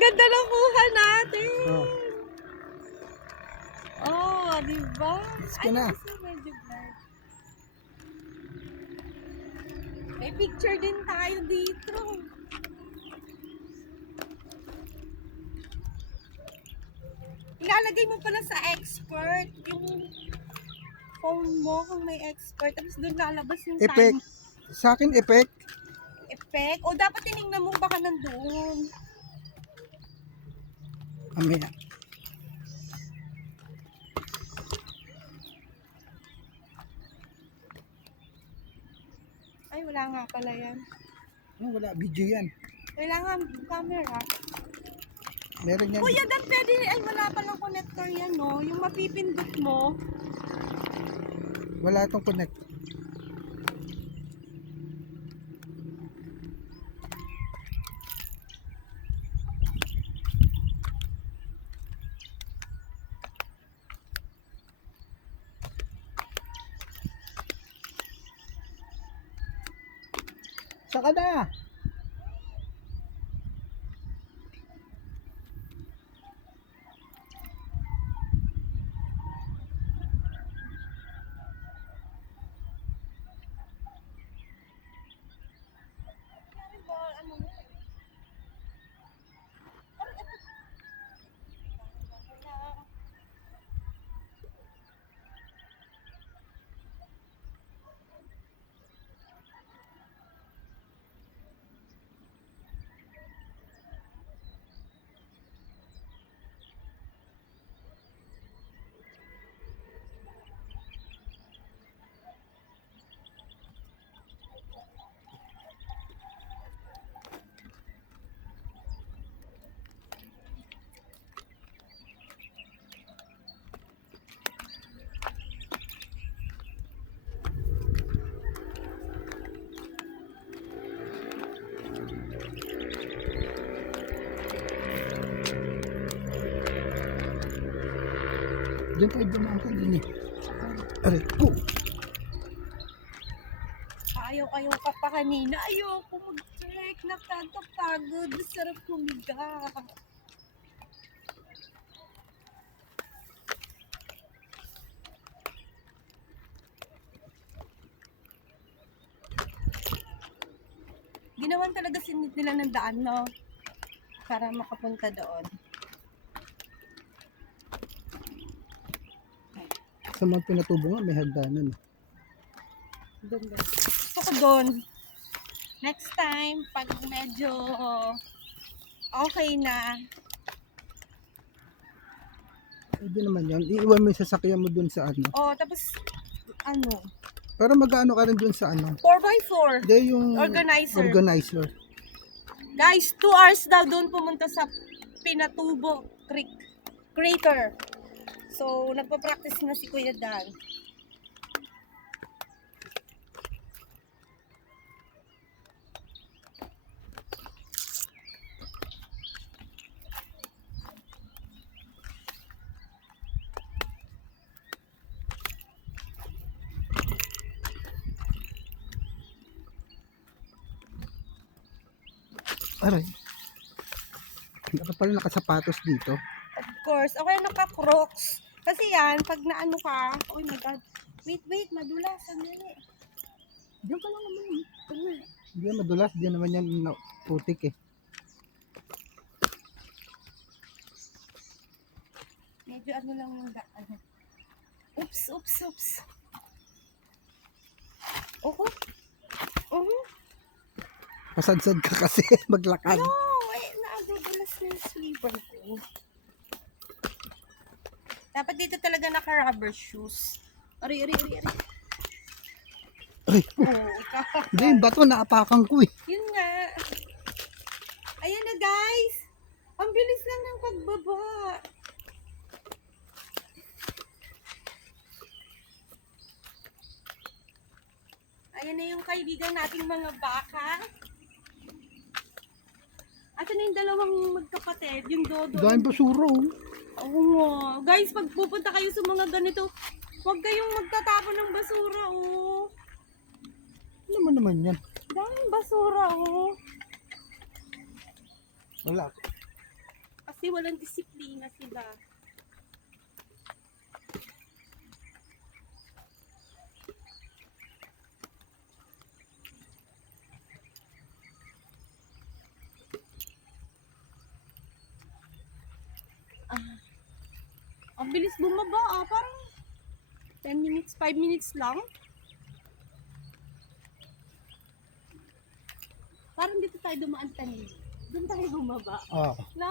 ganda ng kuha natin. Oh. Oh, diba? Let's go na. Kasi medyo black. May picture din tayo dito. Ilalagay mo pala sa expert yung phone mo kung may expert. Tapos doon lalabas yung Effect. time Sa akin, effect. effect. O dapat tinignan mo baka nandoon. Mamaya. Ay, wala nga pala yan. Oh, wala, video yan. Kailangan camera. Meron yan. Kuya, dan pwede. Ay, wala palang connector yan, no? Yung mapipindot mo. Wala itong connect. Saka na. Diyan tayo dumaan kanina. Aray po. Ayaw ka pa kanina. Ayoko mag-check. Nakakapagod. Sarap humiga. Ginawan talaga sinit nila ng daan, no? Para makapunta doon. Sa mga pinatubo nga, may hagdanan. Doon ba? Gusto ko doon. Next time, pag medyo okay na, Pwede naman yan. Iiwan mo yung sasakyan mo dun sa ano. tapos, ano, Para mag-ano ka rin dun sa ano. 4x4. Hindi yung Organizer. organizer. Guys, 2 hours daw doon pumunta sa Pinatubo Creek Crater. So, nagpa-practice na si Kuya Dan. Aray. Dapat pala nakasapatos dito. Of course, ako yung naka-crocs. Kasi yan, pag naano ka, oh my God. Wait, madulas. Sandali. Diyan ka lang naman. Hindi yan madulas. Diyan naman yan putik eh. Medyo ano lang yung daan. Oops. Pasadsad ka kasi maglakad. No, naadulas na yung sleeper ko. Dapat dito talaga naka-rubber shoes. Ari. Aray. Oh, Hindi, yung bato naapakan ko eh. yun nga. Ayan na guys. Ang bilis lang ng pagbaba. Ayan na yung kaibigan nating mga baka. Ito na yung dalawang magkapatid, yung Dodo. Dahil basura oh. Oo nga. Guys, pag pupunta kayo sa mga ganito, huwag kayong magtatapon ng basura, oh. Ano naman yan? Daming basura, oh. Wala. Kasi walang disiplina sila. Ang bilis bumaba parang 10 minutes, 5 minutes lang. Parang dito tayo dumaan kanina. Doon tayo bumaba. Oo. Na,